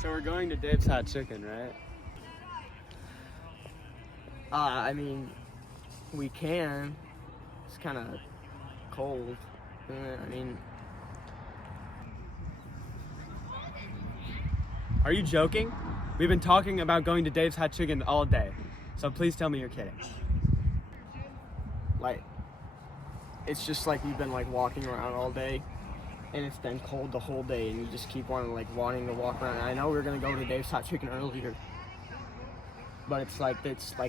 So we're going to Dave's Hot Chicken, right? I mean, we can. It's kind of cold. I mean, Are you joking? We've been talking about going to Dave's Hot Chicken all day. So please tell me you're kidding. like, it's just like you've been like walking around all day, and it's been cold the whole day, and you just keep wanting to walk around. And I know we were gonna go to Dave's Hot Chicken earlier, but it's like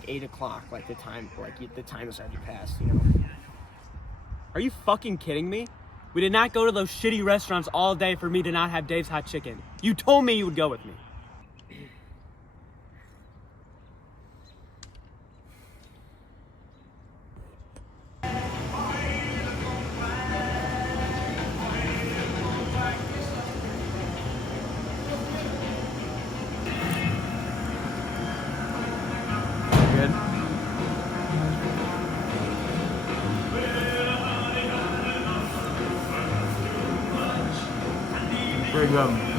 8 o'clock. Like the time has already passed. You know. Are you fucking kidding me? We did not go to those shitty restaurants all day for me to not have Dave's Hot Chicken. You told me you would go with me. Good. Bring them.